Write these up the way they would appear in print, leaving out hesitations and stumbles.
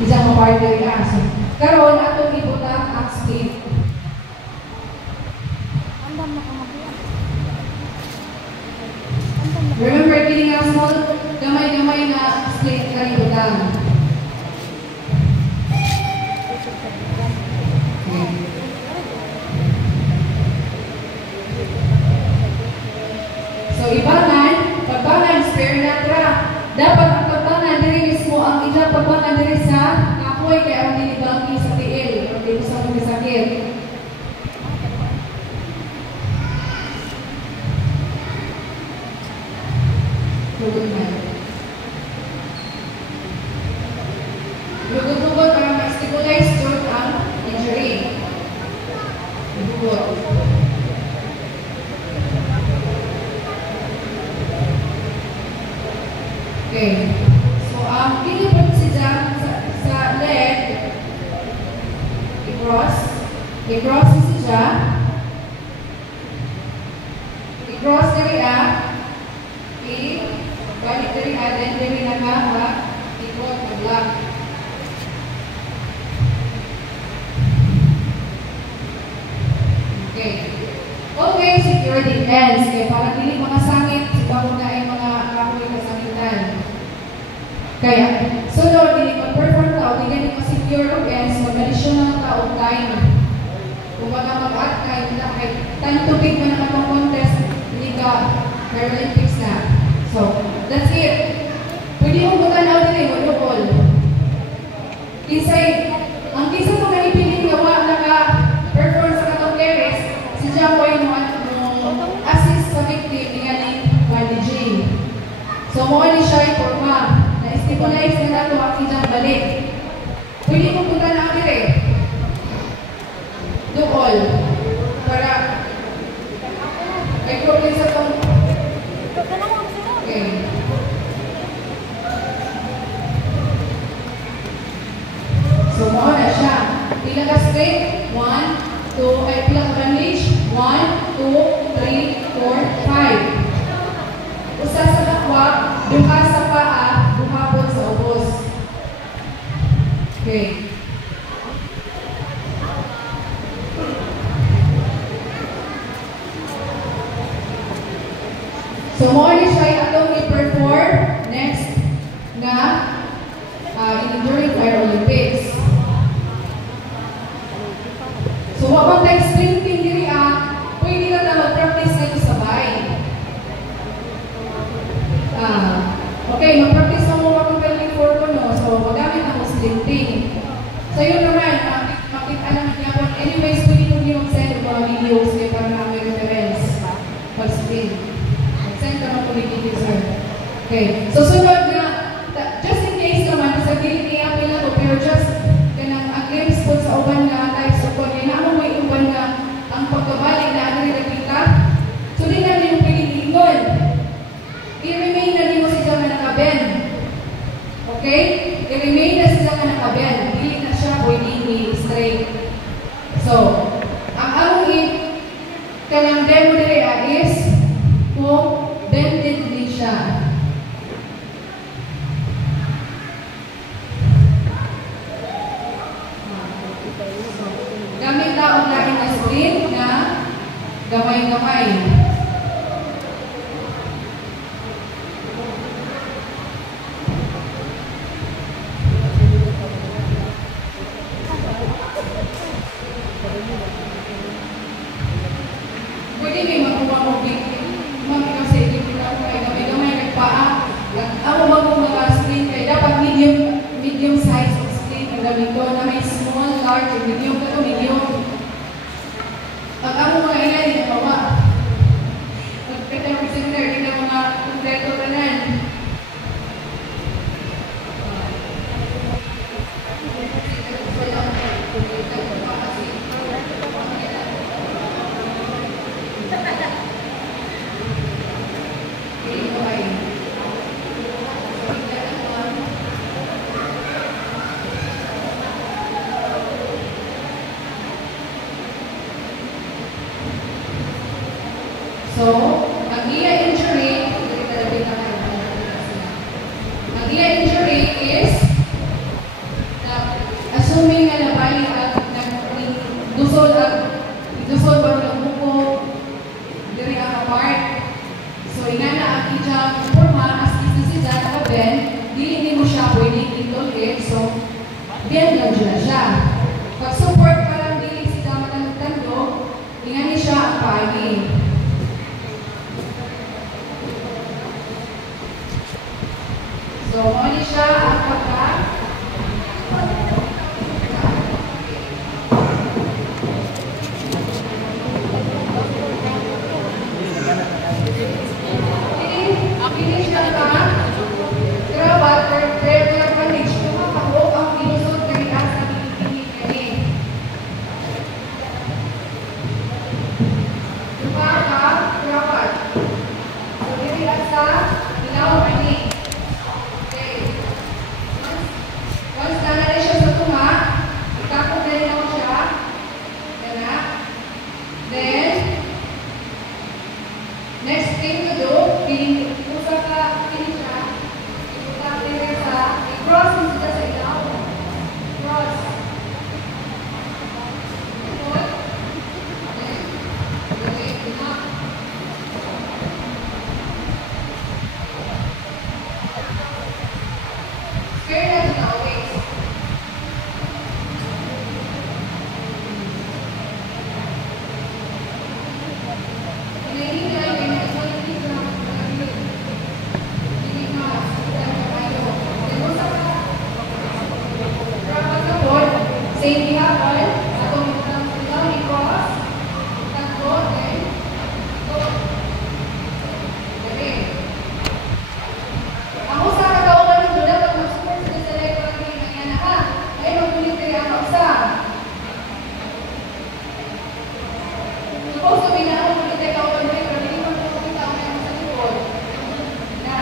Isang ma-partner aso. Karon atong ibutang ang split. Remember, kini nga small, gamay-gamay na split ka ibutang. So, ibangan, pagbangan, spare na tra. Dapat ang pagbangan diri mismo ang ilang pagbangan diri sa kahoy kay ang dinibangi sa tiil o dito sa mga sakit. Lugot-lugot para ma-stabilize through ang injury. Lugot. Okay. So, kinipot siya sa leg. I-cross. I-cross siya. I-cross dari balik dari then dari ikot mag-lock. Okay. Always secure the ends. Kaya para dili mga sangit, bago na ay mga kahoy kasangitan. Kaya, sunod, dili mag-perform ka o di ganit ma-secure ang ends, mag-additional ka o time. Kung mag-add ka, time to pick mo na mag-contest, hindi ka Paralympics na. So, that's it. Pwede mo butanaw din mo all. Ang kisa mo na ipiling gawa naka-perform sa katong keres, si Jacoy mo assist sa victim ni bandaging. So, mo ni siya iporma. Na-stabilize na nato ang siyang balik. Pwede mo butanaw din do all. Para may problem sa itong okay. So, mo na siya. Pila ka straight? 1, 2, ay pila ka bandage? 1, 2, 3, 4, 5. Usa sa dakwa, duha sa paa, buhapon sa ubos. Okay. So, mo ni siya atong i-perform next na during Paralympics. So, wapang sprinting diri pwede na ta mag-practice na ito sabay. Okay, mag-practice na mo wapang pelvic floor ko, no? So, magamit na mo sprinting. So, yun naman, makita naman niya po. Anyways, pwede mo niyo mag-send mga videos kaya para na may reference pag-sprint. Send ka mga video, sir. Okay. So, sunod na, just in case naman, sa gilid niya pila to, pero just kanang glimpse po sa uban na types of kung na mo may uban na ang pagkabalik na ano rin nakita. So, di na rin yung pinitingon. I-remain na rin mo siya na nakabend. Okay? I-remain na siya na nakabend. Dili na siya pwedeng straight. So, ang among kanang demo nila is kung bended din siya. Gamit na ang laking na split na gamay-gamay. Pwede may makuha mo kasi hindi ko na gamay-gamay nagpaa. Ako bagong mga split kaya dapat medium size of split ang gamit ko na may small, large, medium ka to medium. Pag ako mga ilan, hindi nabawa. Pagkita ko sender, hindi na mga kompleto ka na. Diyan lang siya. Pag-support pa lang dili sa matandog-tandog, ingani siya ang pagi. So, muli siya ang pagka safety hapon, atong itang sigaw ni cross, takbo, then go. Okay. Ang usa ka kauban ng duda pag mag-support sa select pag hinangyan ha. Ay magpulit kaya ang usa. Suppose to be na ako pulit kaya kauban mo pero hindi mo makikita ang mayroon sa likod. Na.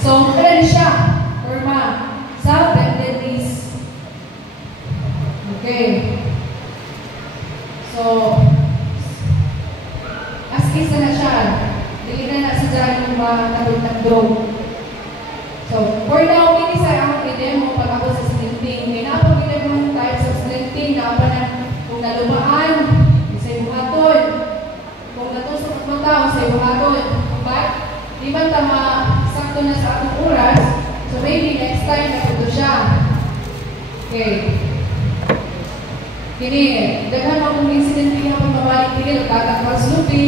So, kailan siya? Forma. Sa bended knees. Okay. So, as is na siya. Dili na sa dyan yung mga tagod-tagdog. So, for now, ini sa akong i-demo pag ako sa slinting. May napagilid mga types of slinting na pa na kung nalumaan, sa ibuhaton. Kung natusok at matao, sa ibuhaton. But, di ba tama sakto na sa atong oras, so maybe next time na ito siya. Okay. Kini, daghan mo kung incident niya kung mabalik kini, nagkakakals lupi.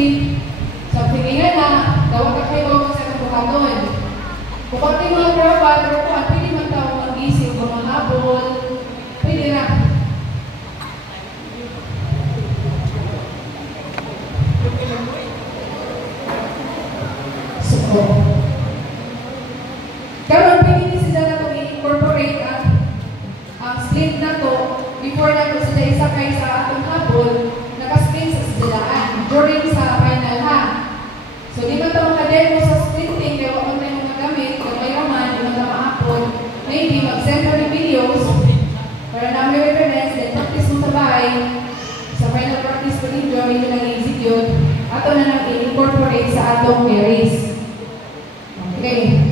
So, piningan na, dawag ka kayo ko sa kabuhaton. Kung pati mga trabaho, pero kung pwede man tao mag-isip o mahabol, pwede na. So, karon pwede sila na itong i-incorporate at videos para namin reference, then practice mo sa bahay. Sa final practice ko ninyo, medyo nag-execute. Ato na nang i-incorporate sa atong carries. Okay.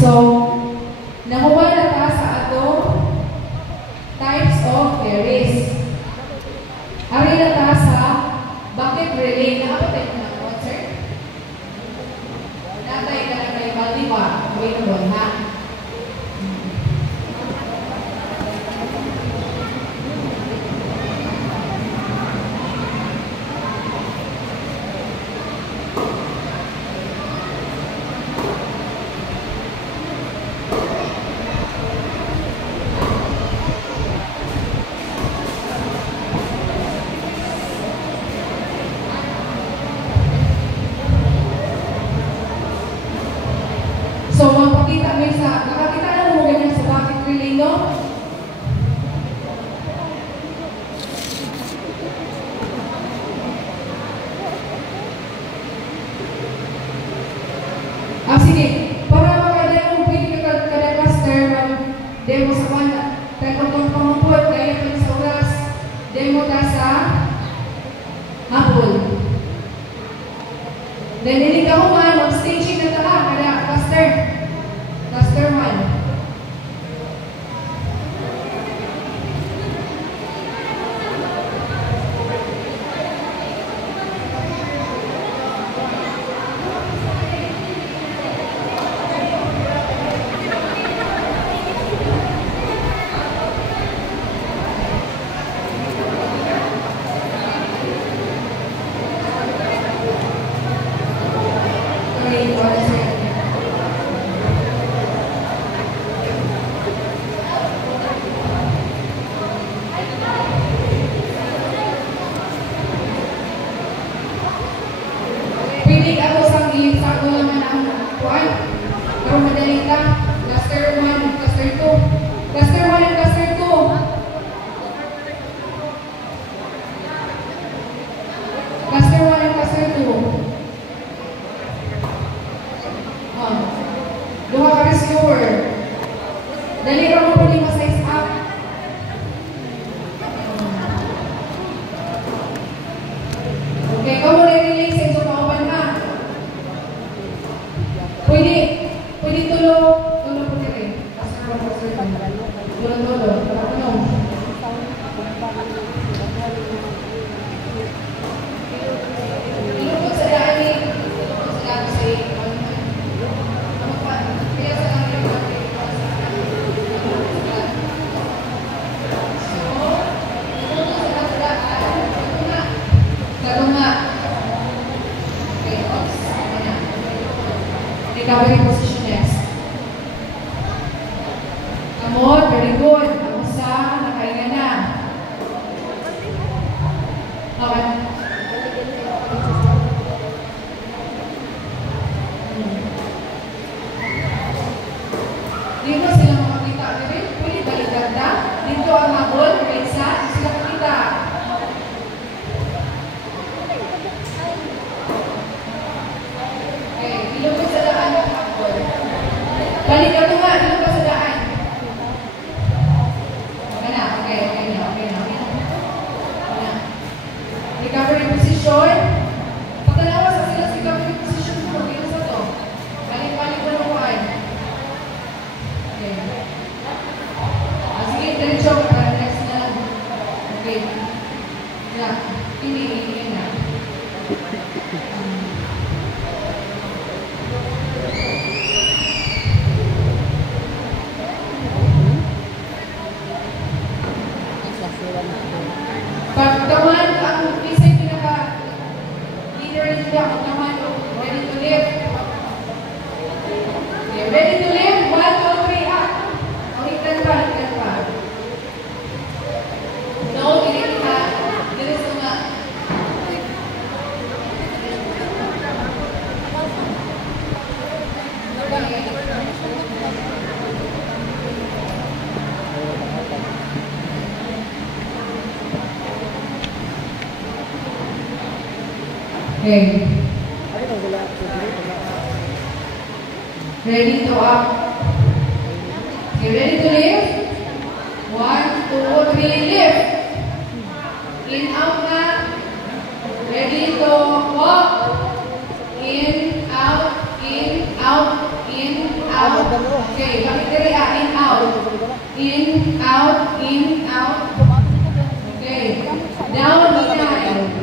So, nakuha na ta sa atong types of carries. Ari na ta sa bucket relay. Nakapatay ko na po, sir? Natay ka na kay Baldi pa. Wait mo, ha? So, makakita na mo ganyan sa bucket relay, no? Sige. Para makademo, pwede ka kada cluster, demo sa kanya. Kaya kung pamapot, kaya ka sa oras, demo ka sa hapon. Then, hindi ka human, mag-staging na tala, kada cluster. Cluster 1. Pwede ako sa sago naman ang kuwan. Pero madaling ka. Cluster 1, cluster 2. Cluster 1 and cluster 2. Cluster 1 and cluster 2. Duha ka restore. Dali ka mo pwede ma-size up. Okay, kamo na-relate sa ito kauban na. Pwede tulo po rin. Tulo. Ano? Ilukot sa dami. Ilukot sa dami sa ano pa? Kaya sa dami recovery position next. Amor, very good. Amusa, nakainga na. Okay. Dito sila makakita. Pwede balikan na. Dito ang habol, Reza, sila makita. Okay, ilugod sa daan ng habol. Balikan mo nga, ilugod sa daan. Okay na. Recovery position. Pagkalawa sa sila sa recovery position mo, dito sa to. Balik-balik mo ng kuhaan. Okay. Sige, diretso. Next na lang. Okay. Ini na. Pagkaman, ang isip pinaka-leader nila, pagkaman, ready to live. Okay, ready to live, 1, 2, 3, up. Higtan pa. No, dili ka. Dili sa nga. Okay. Ready to up. Okay, ready to lift? 1, 2, 3, lift. In, out na. Ready to walk. In, out, in, out, in, out. Okay, bakit diri in, out. In, out, in, out. Okay, down, hinay.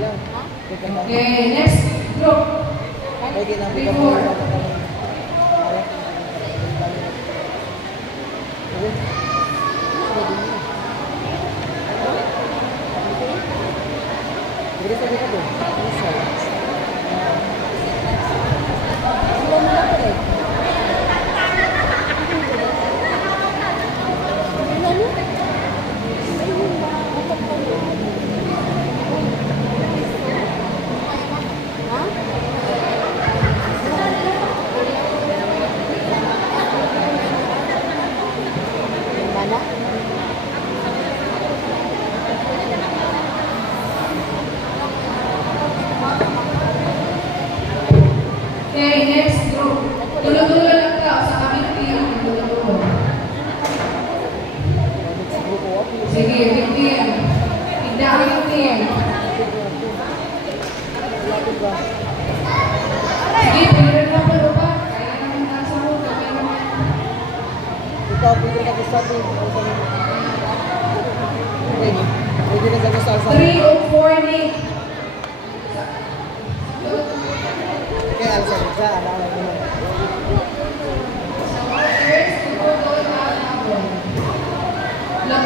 Okay, next group. 3, 4. Okay, next group. Tulo-tulo lang daw sa kaming team. Tulo-tulo. Sige, 15. Hindi ako yung team. Sige, pwede na po ba? Kaya naman nasa mo. Kaya naman. Ikaw, pwede na gusto natin. Pwede na gusto natin. 3 o 4 ni. Kaya alas ako siya, alam mo.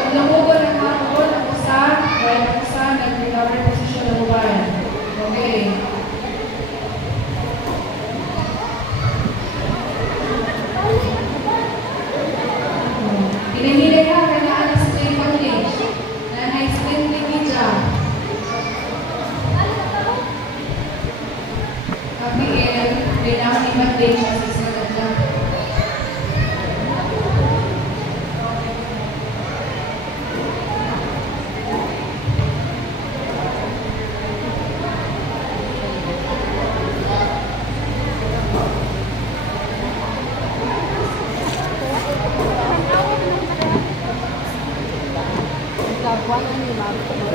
Lamugan ang hapon, ang usa, kaya ang usa, nag-recover position ng uban. Okay. Hinahilay ka, kailangan na split bandage. Nanay split liquidya. Happy air, kailangan ni bandage sa sisagat na.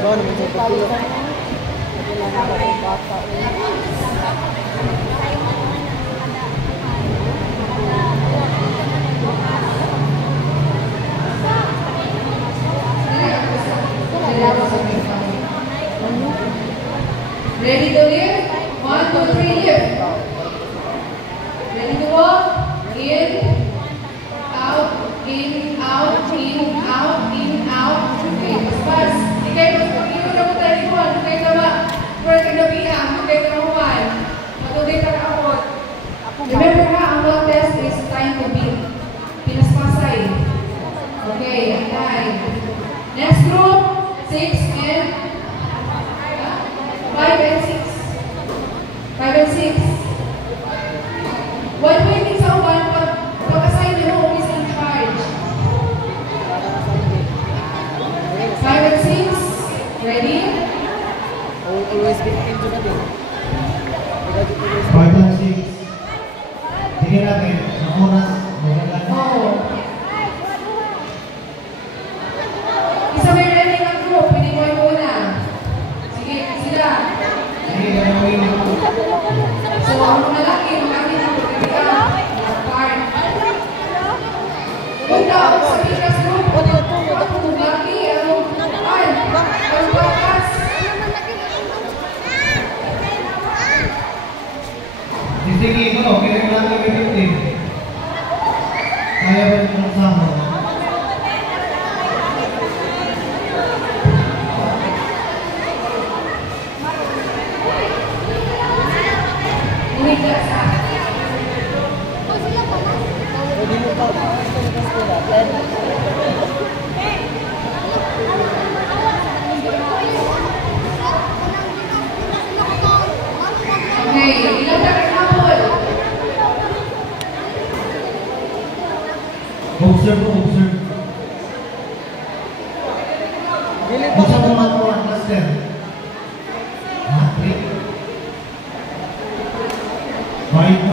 Bawa naman sa pagkilo. Wala na ako ng bata. Ready to lift? 1, 2, 3, lift. Ready to walk? In, out, in, out, in, out, in, out. Okay, pas. Ikay mo na mo tayo ko. Ikay na ba? Pwede na biyang. Ikay na mahuwan. Matugay ka na ako. Remember ha, ang walk test is time to beat. Pinaspasay. Okay, antay. Next group, 6 and 5 and 6. 5 and 6. One waiting sa uwan, pag-assign nyo, who is in charge? 5 and 6. Ready? Always be into the day. 5 and 6. Tingnan natin, ang oras, magandang. Oo. Isa may ready ng group, pwede mo yung una. Sige, sila. Sige, gagawin mo. So, ang mga laki, marami na pagkakita. Part. Punta ako sa Picas group. Ako, laki, ano, ay, ang bakas. Sige, ito, kaya lang kami 15. Kaya ba ito magsama? Umiga sa Pwede mo pa. okay, ilang tayo hapon? Observe, observe. Dili pa. Basta mo matulak na step.